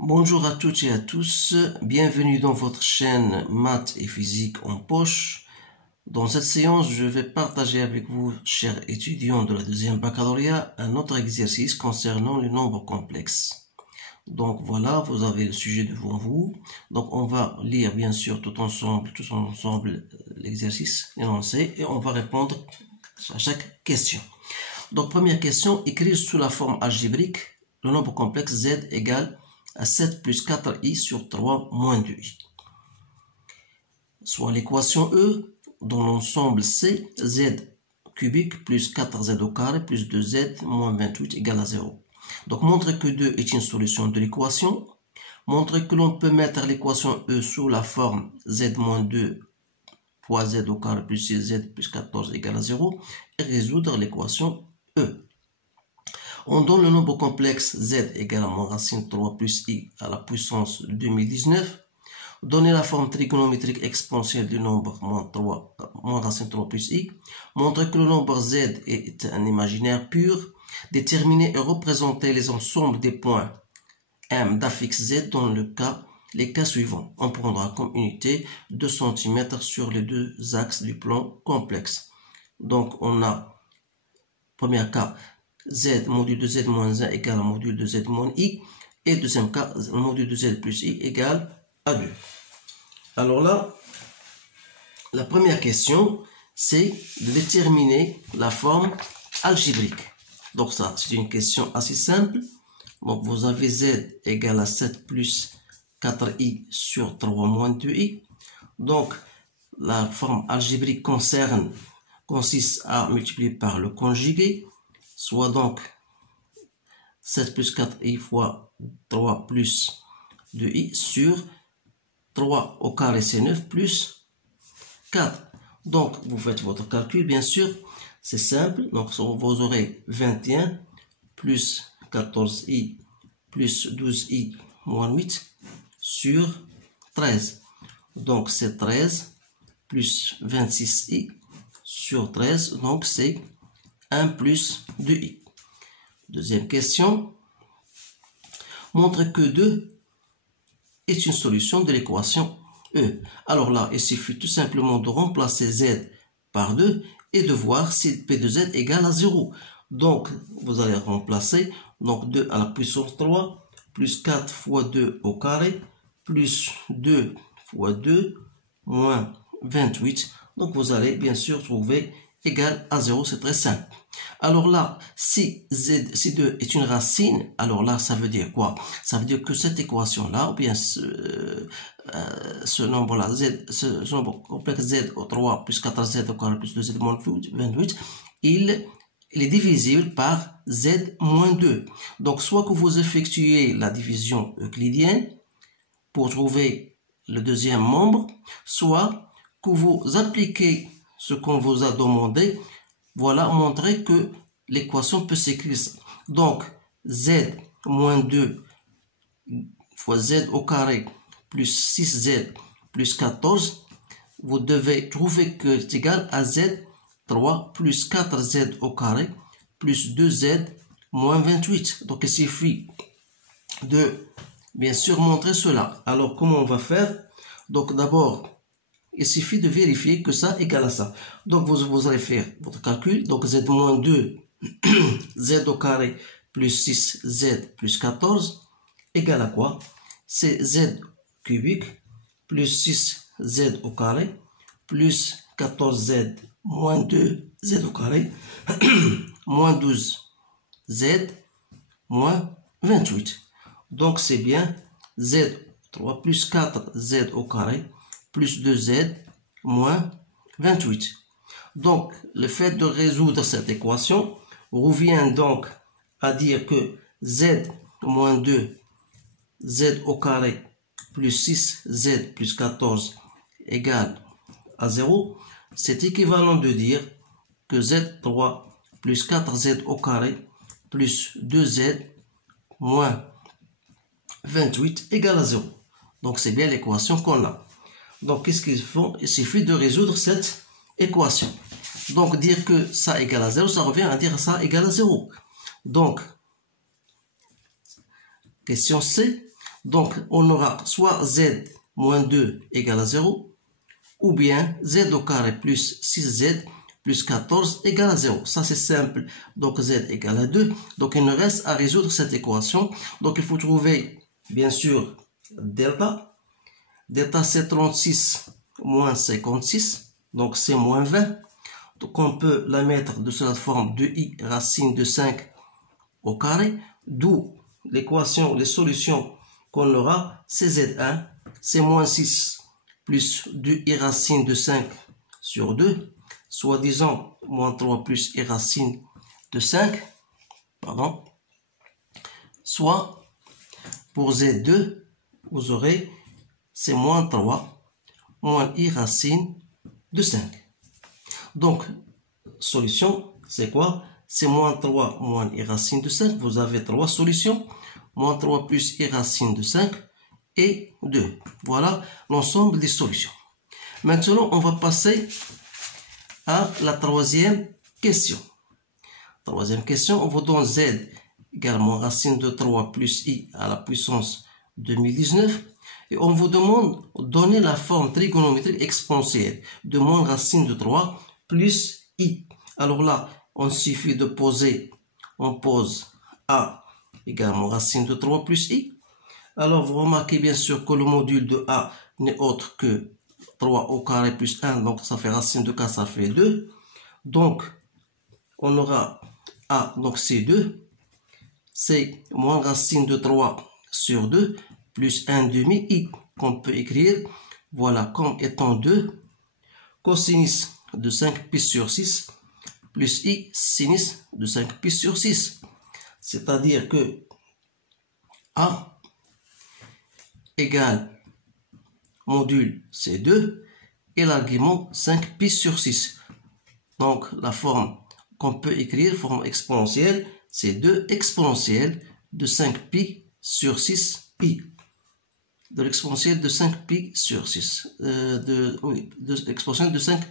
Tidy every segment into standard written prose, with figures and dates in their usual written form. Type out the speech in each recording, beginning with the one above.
Bonjour à toutes et à tous, bienvenue dans votre chaîne Maths et Physique en poche. Dans cette séance, je vais partager avec vous, chers étudiants de la deuxième baccalauréat, un autre exercice concernant les nombres complexes. Donc voilà, vous avez le sujet devant vous. Donc on va lire bien sûr tout ensemble l'exercice énoncé et on va répondre à chaque question. Donc première question, écrire sous la forme algébrique le nombre complexe z égale à 7 plus 4i sur 3 moins 2i. Soit l'équation E dans l'ensemble C, z cubique plus 4z au carré plus 2z moins 28 égale à 0. Donc montrer que 2 est une solution de l'équation. Montrer que l'on peut mettre l'équation E sous la forme z moins 2 fois z au carré plus 6z plus 14 égale à 0. Et résoudre l'équation E. On donne le nombre complexe z égale à moins racine 3 plus i à la puissance 2019. Donner la forme trigonométrique exponentielle du nombre moins racine 3 plus i. Montrer que le nombre z est un imaginaire pur. Déterminer et représenter les ensembles des points M d'affixe z dans les cas suivants. On prendra comme unité 2 cm sur les deux axes du plan complexe. Donc on a, premier cas, z module de z moins 1 égale à module de z moins i. Et deuxième cas, module de z plus i égale à 2. Alors là, la première question, c'est de déterminer la forme algébrique. Donc ça, c'est une question assez simple. Donc vous avez z égale à 7 plus 4i sur 3 moins 2i. Donc la forme algébrique consiste à multiplier par le conjugué, soit donc 7 plus 4i fois 3 plus 2i sur 3 au carré c'est 9 plus 4. Donc vous faites votre calcul, bien sûr, c'est simple. Donc vous aurez 21 plus 14i plus 12i moins 8 sur 13. Donc c'est 13 plus 26i sur 13, donc c'est 1 plus 2i. Deuxième question. Montre que 2 est une solution de l'équation E. Alors là, il suffit tout simplement de remplacer z par 2 et de voir si P de z égale à 0. Donc, vous allez remplacer donc 2 à la puissance 3 plus 4 fois 2 au carré plus 2 fois 2 moins 28. Donc, vous allez bien sûr trouver égal à 0, c'est très simple. Alors là, si 2 est une racine, alors là, ça veut dire quoi? Ça veut dire que cette équation-là, ou bien ce nombre-là, ce nombre complexe z au 3 plus 4z au carré plus 2z moins 28, il est divisible par z moins 2. Donc, soit que vous effectuez la division euclidienne pour trouver le deuxième membre, soit que vous appliquez ce qu'on vous a demandé. Voilà, montrer que l'équation peut s'écrire. Donc, z moins 2 fois z au carré plus 6z plus 14, vous devez trouver que c'est égal à z 3 plus 4z au carré plus 2z moins 28. Donc, il suffit de, bien sûr, montrer cela. Alors, comment on va faire? Donc, d'abord, il suffit de vérifier que ça égale à ça. Donc, vous allez faire votre calcul. Donc, z moins 2, z au carré plus 6z plus 14 égale à quoi? C'est z cubique plus 6z au carré plus 14z moins 2z au carré moins 12z moins 28. Donc, c'est bien z 3 plus 4z au carré plus 2z moins 28. Donc, le fait de résoudre cette équation revient donc à dire que z moins 2, z au carré plus 6z plus 14 égale à 0. C'est équivalent de dire que z3 plus 4z au carré plus 2z moins 28 égale à 0. Donc, c'est bien l'équation qu'on a. Donc, qu'est-ce qu'ils font? Il suffit de résoudre cette équation. Donc, dire que ça égale à 0, ça revient à dire ça égale à 0. Donc, question C. Donc, on aura soit z moins 2 égale à 0, ou bien z au carré plus 6z plus 14 égale à 0. Ça, c'est simple. Donc, z égale à 2. Donc, il nous reste à résoudre cette équation. Donc, il faut trouver, bien sûr, delta. Delta, c'est 36 moins 56. Donc, c'est moins 20. Donc, on peut la mettre de cette forme de i racine de 5 au carré. D'où l'équation, les solutions qu'on aura, c'est z1, c'est moins 6 plus 2i racine de 5 sur 2, soit disant moins 3 plus i racine de 5, pardon, soit pour z2, vous aurez c'est moins 3 moins i racine de 5. Donc, solution, c'est quoi? C'est moins 3 moins i racine de 5. Vous avez 3 solutions. Moins 3 plus i racine de 5 et 2. Voilà l'ensemble des solutions. Maintenant, on va passer à la troisième question. Troisième question, on vous donne z également racine de 3 plus i à la puissance 2019. Et on vous demande de donner la forme trigonométrique exponentielle de moins racine de 3 plus i. Alors là, on suffit de poser, on pose a également racine de 3 plus i. Alors vous remarquez bien sûr que le module de a n'est autre que 3 au carré plus 1, donc ça fait racine de 4, ça fait 2. Donc on aura a, donc c'est 2. C'est moins racine de 3 sur 2 plus 1 demi i qu'on peut écrire, voilà, comme étant 2 cosinus de 5 pi sur 6 plus i sinus de 5 pi sur 6. C'est-à-dire que a égale module C2 et l'argument 5 pi sur 6. Donc la forme qu'on peut écrire, forme exponentielle, c'est 2 exponentielle de 5 pi sur 6 pi. De l'exponentielle de 5 pi sur 6. De l'exponentielle de 5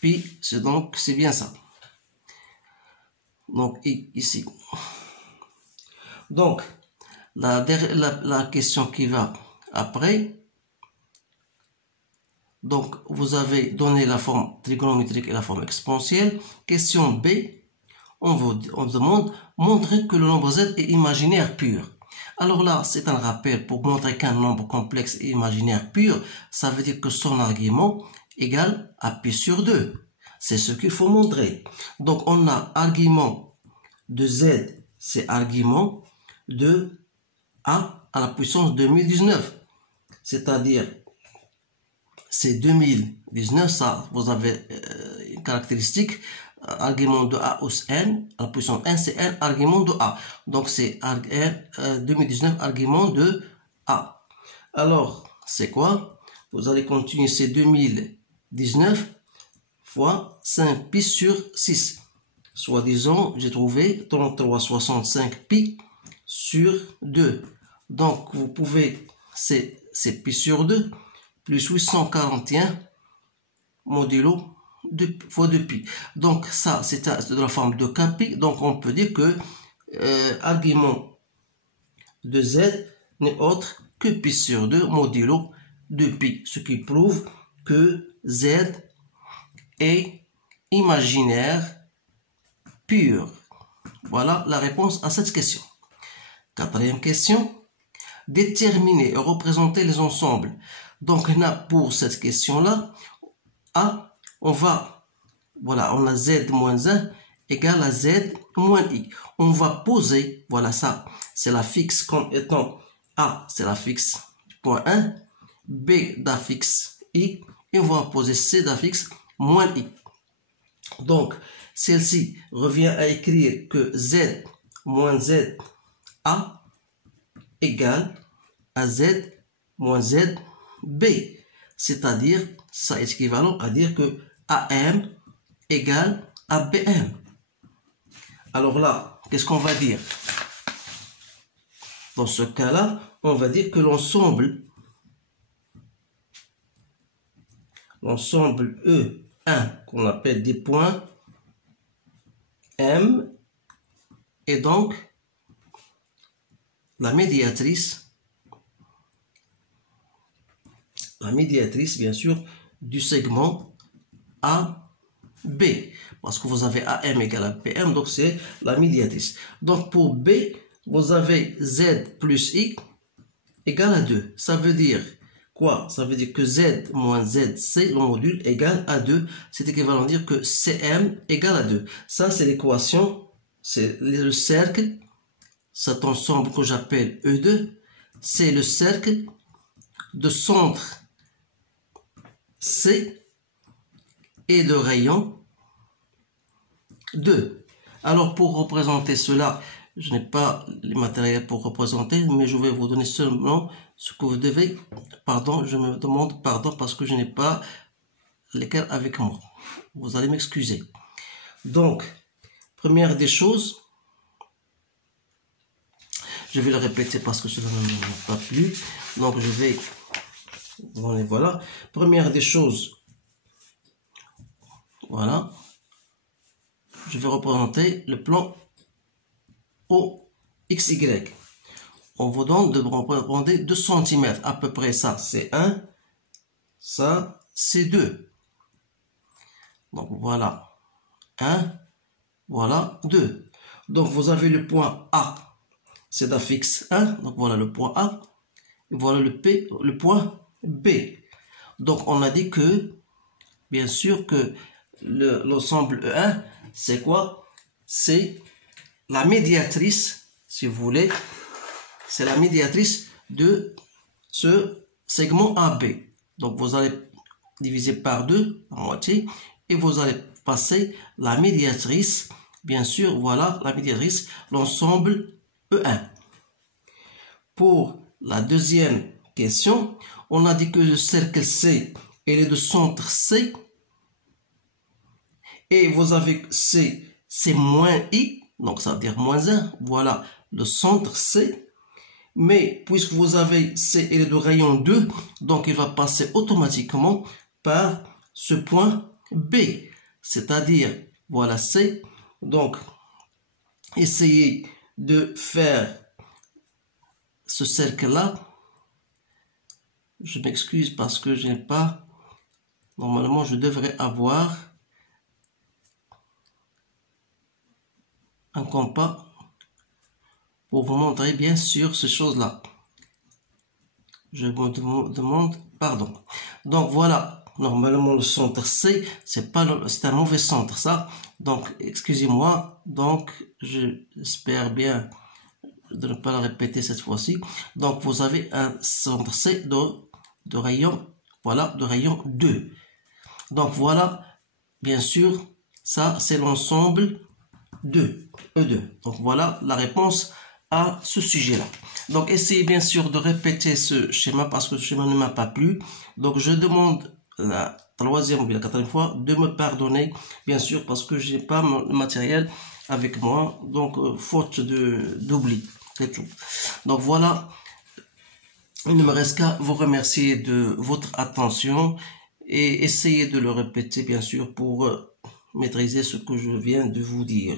pi, c'est bien ça. Donc ici. Donc la question qui va après. Donc vous avez donné la forme trigonométrique et la forme exponentielle. Question B. On demande montrer que le nombre z est imaginaire pur. Alors là, c'est un rappel pour montrer qu'un nombre complexe et imaginaire pur, ça veut dire que son argument égale à pi sur 2. C'est ce qu'il faut montrer. Donc on a argument de z, c'est argument de a à la puissance 2019. C'est-à-dire, c'est 2019, ça, vous avez une caractéristique, argument de a au n, à la puissance n, c'est n, argument de a. Donc c'est 2019, argument de a. Alors, c'est quoi? Vous allez continuer, c'est 2019 fois 5 pi sur 6. Soit disant, j'ai trouvé 33,65 pi sur 2. Donc, vous pouvez, c'est pi sur 2, plus 841 modulo fois 2 pi. Donc, ça, c'est de la forme de kpi. Donc, on peut dire que argument de z n'est autre que pi sur 2 modulo 2 pi. Ce qui prouve que z est imaginaire pur. Voilà la réponse à cette question. Quatrième question. Déterminer et représenter les ensembles. Donc, pour cette question-là, A, on a Z moins 1 égale à Z moins I. On va poser, voilà ça, c'est la fixe comme étant A, c'est la fixe point 1, B d'affixe I, et on va poser C d'affixe moins I. Donc, celle-ci revient à écrire que Z moins Z A égale à Z moins Z B. C'est-à-dire, ça est équivalent à dire que AM égale à BM. Alors là, qu'est-ce qu'on va dire? Dans ce cas-là, on va dire que l'ensemble E1 qu'on appelle des points M est donc la médiatrice, bien sûr, du segment AB. Parce que vous avez AM égale à PM, donc c'est la médiatrice. Donc pour B, vous avez Z plus I égale à 2. Ça veut dire quoi? Ça veut dire que Z moins ZC, le module, égale à 2. C'est équivalent à dire que CM égale à 2. Ça, c'est l'équation, c'est le cercle, cet ensemble que j'appelle E2, c'est le cercle de centre C et de rayon 2. Alors, pour représenter cela, je n'ai pas les matériels pour représenter, mais je vais vous donner seulement ce que vous devez. Pardon, je me demande pardon parce que je n'ai pas lesquels avec moi. Vous allez m'excuser. Donc, première des choses, je vais le répéter parce que cela ne m'a pas plu. Donc, je vais... Voilà. Première des choses, voilà. Je vais représenter le plan OXY. On vous donne de représenter 2 cm. À peu près ça, c'est 1. Ça, c'est 2. Donc, voilà. 1. Voilà, 2. Donc, vous avez le point A. C'est d'affixe 1. Donc, voilà le point A. Et voilà le point B. Donc, on a dit que, bien sûr, que l'ensemble E1, c'est quoi? C'est la médiatrice, si vous voulez, c'est la médiatrice de ce segment AB. Donc, vous allez diviser par 2, à moitié, et vous allez passer la médiatrice, bien sûr, voilà la médiatrice, l'ensemble E1. Pour la deuxième question, on a dit que le cercle C, il est de centre C, et vous avez C, c'est moins I, donc ça veut dire moins 1, voilà le centre C, mais puisque vous avez C, il est de rayon 2, donc il va passer automatiquement par ce point B, c'est-à-dire, voilà C, donc essayez de faire ce cercle-là. Je m'excuse parce que je n'ai pas, normalement je devrais avoir un compas pour vous montrer bien sûr ces choses-là. Je me demande pardon. Donc voilà, normalement le centre C, c'est un mauvais centre ça. Donc excusez-moi. Donc j'espère bien de ne pas le répéter cette fois-ci. Donc vous avez un centre C de rayon, voilà, de rayon 2. Donc voilà, bien sûr, ça c'est l'ensemble E2. Donc voilà la réponse à ce sujet-là. Donc essayez bien sûr de répéter ce schéma parce que ce schéma ne m'a pas plu. Donc je demande la troisième ou la quatrième fois de me pardonner, bien sûr, parce que je n'ai pas le matériel avec moi. Donc faute d'oubli. C'est tout. Donc voilà, il ne me reste qu'à vous remercier de votre attention et essayer de le répéter, bien sûr, pour maîtriser ce que je viens de vous dire.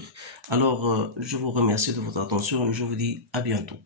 Alors, je vous remercie de votre attention et je vous dis à bientôt.